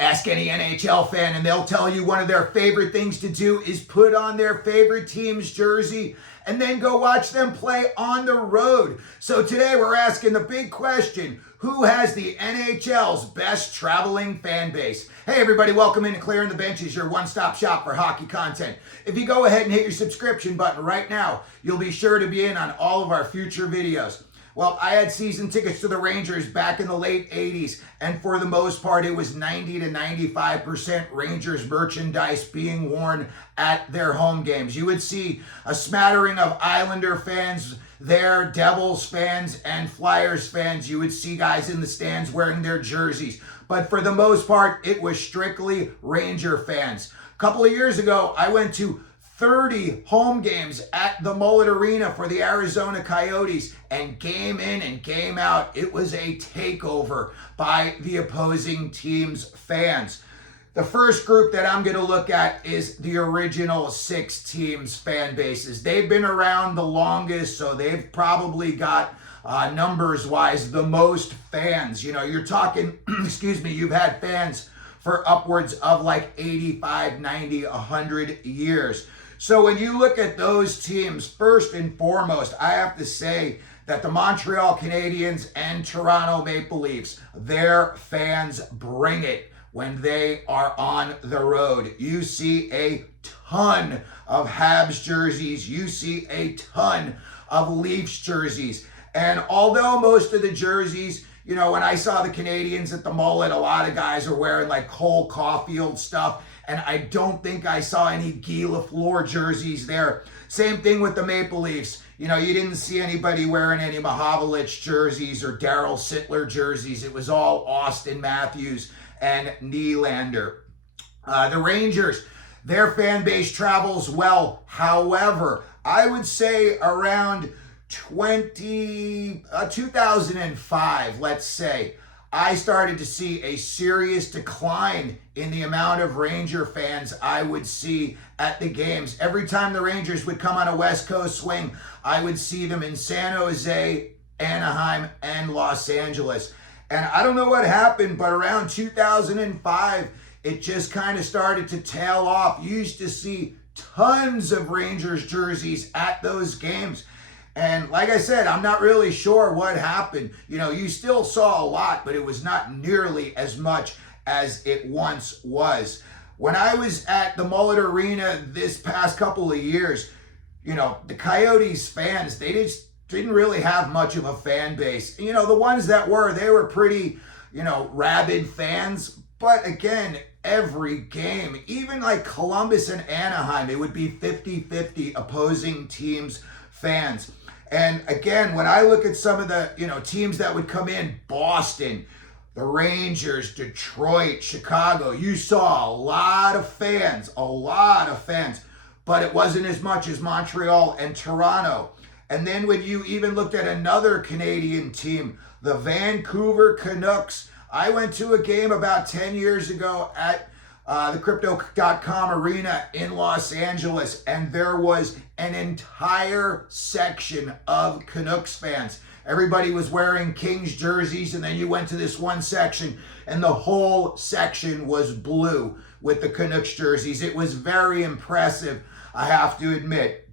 Ask any NHL fan and they'll tell you one of their favorite things to do is put on their favorite team's jersey and then go watch them play on the road. So today we're asking the big question: who has the NHL's best traveling fan base? Hey everybody, welcome into Clearing the Benches, your one-stop shop for hockey content. If you go ahead and hit your subscription button right now, you'll be sure to be in on all of our future videos. Well, I had season tickets to the Rangers back in the late 80s, and for the most part, it was 90 to 95% Rangers merchandise being worn at their home games. You would see a smattering of Islander fans there, Devils fans, and Flyers fans. You would see guys in the stands wearing their jerseys. But for the most part, it was strictly Ranger fans. A couple of years ago, I went to 30 home games at the Mullet Arena for the Arizona Coyotes, and game in and game out, it was a takeover by the opposing team's fans. The first group that I'm going to look at is the original 6 teams' fan bases. They've been around the longest, so they've probably got numbers-wise the most fans. You know, you're talking, you've had fans for upwards of like 85, 90, 100 years. So when you look at those teams, first and foremost, I have to say that the Montreal Canadiens and Toronto Maple Leafs, their fans bring it when they are on the road. You see a ton of Habs jerseys. You see a ton of Leafs jerseys. And although most of the jerseys, you know, when I saw the Canadiens at the Mullet, a lot of guys are wearing like Cole Caulfield stuff. And I don't think I saw any Guy Lafleur jerseys there. Same thing with the Maple Leafs. You know, you didn't see anybody wearing any Mahovlich jerseys or Daryl Sittler jerseys. It was all Austin Matthews and Nylander. The Rangers, their fan base travels well. However, I would say around 2005, let's say, I started to see a serious decline in the amount of Ranger fans I would see at the games. Every time the Rangers would come on a West Coast swing, I would see them in San Jose, Anaheim, and Los Angeles. And I don't know what happened, but around 2005, it just kind of started to tail off. You used to see tons of Rangers jerseys at those games. And like I said, I'm not really sure what happened. You know, you still saw a lot, but it was not nearly as much as it once was. When I was at the Mullet Arena this past couple of years, you know, the Coyotes fans, they just didn't really have much of a fan base. You know, the ones that were, they were pretty, you know, rabid fans. But again, every game, even like Columbus and Anaheim, it would be 50-50 opposing teams' fans. And again, when I look at some of the, you know, teams that would come in, Boston, the Rangers, Detroit, Chicago, you saw a lot of fans, but it wasn't as much as Montreal and Toronto. And then when you even looked at another Canadian team, the Vancouver Canucks, I went to a game about 10 years ago at the Crypto.com Arena in Los Angeles, and there was an entire section of Canucks fans. Everybody was wearing Kings jerseys, and then you went to this one section, and the whole section was blue with the Canucks jerseys. It was very impressive, I have to admit.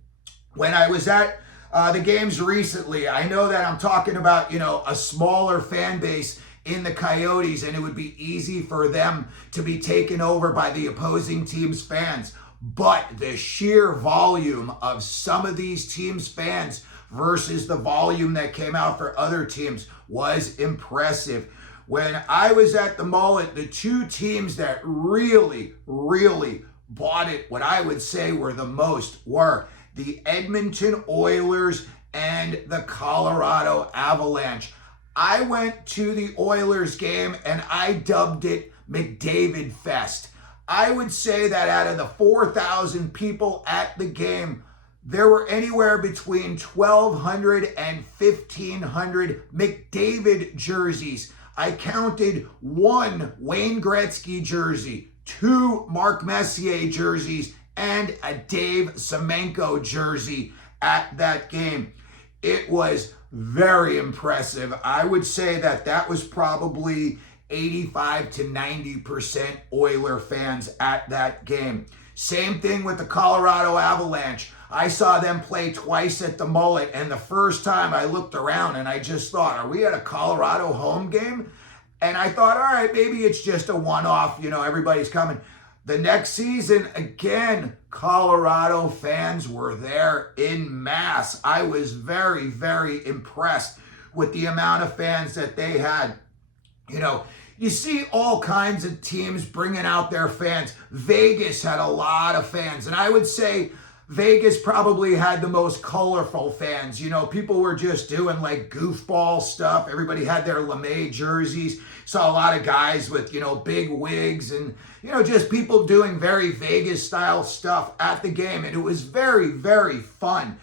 When I was at the games recently, I know that I'm talking about, you know, a smaller fan base in the Coyotes, and it would be easy for them to be taken over by the opposing team's fans. But the sheer volume of some of these teams' fans versus the volume that came out for other teams was impressive. When I was at the Mullet, the 2 teams that really bought it, what I would say were the most, were the Edmonton Oilers and the Colorado Avalanche. I went to the Oilers game and I dubbed it McDavid Fest. I would say that out of the 4,000 people at the game, there were anywhere between 1,200 and 1,500 McDavid jerseys. I counted 1 Wayne Gretzky jersey, 2 Mark Messier jerseys, and a Dave Semenko jersey at that game. It was very impressive. I would say that that was probably 85 to 90% Oiler fans at that game. Same thing with the Colorado Avalanche. I saw them play twice at the Mullet, and the first time I looked around and I just thought, are we at a Colorado home game? And I thought, all right, maybe it's just a one-off, everybody's coming. The next season, again, Colorado fans were there in mass. I was very, very impressed with the amount of fans that they had. You see all kinds of teams bringing out their fans. Vegas had a lot of fans, and I would say Vegas probably had the most colorful fans. People were just doing like goofball stuff. Everybody had their LeMay jerseys. Saw a lot of guys with, big wigs and, just people doing very Vegas style stuff at the game. And it was very, very fun.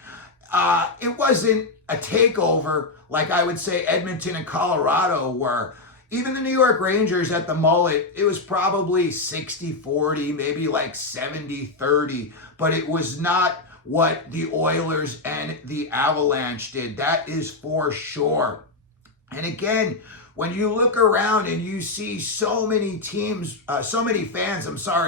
It wasn't a takeover like I would say Edmonton and Colorado were. Even the New York Rangers at the Mullet, it was probably 60-40, maybe like 70-30, but it was not what the Oilers and the Avalanche did. That is for sure. And again, when you look around and you see so many fans,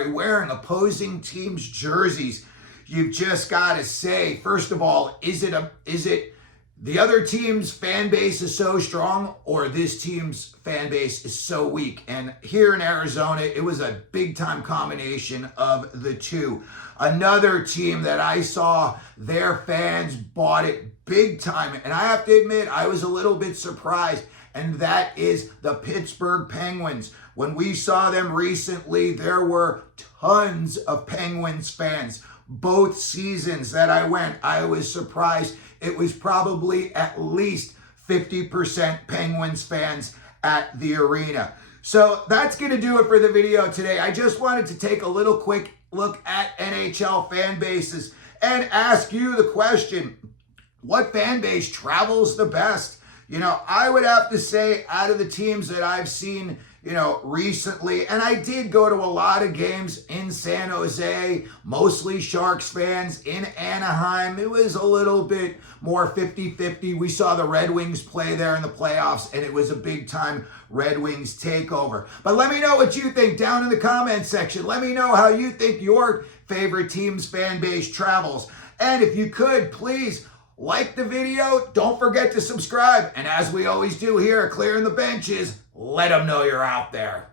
wearing opposing teams' jerseys, you've just got to say, first of all, is it the other team's fan base is so strong, or this team's fan base is so weak? And here in Arizona, it was a big-time combination of the two. Another team that I saw, their fans bought it big time. And I have to admit, I was a little bit surprised. And that is the Pittsburgh Penguins. When we saw them recently, there were tons of Penguins fans. Both seasons that I went, I was surprised. It was probably at least 50% Penguins fans at the arena. So that's going to do it for the video today. I just wanted to take a little quick look at NHL fan bases and ask you the question, what fan base travels the best? I would have to say out of the teams that I've seen, recently, and I did go to a lot of games in San Jose, mostly Sharks fans. In Anaheim, it was a little bit more 50-50. We saw the Red Wings play there in the playoffs, and it was a big-time Red Wings takeover. But let me know what you think down in the comments section. Let me know how you think your favorite team's fan base travels. And if you could, please like the video. Don't forget to subscribe. And as we always do here at Clearing the Benches, let them know you're out there.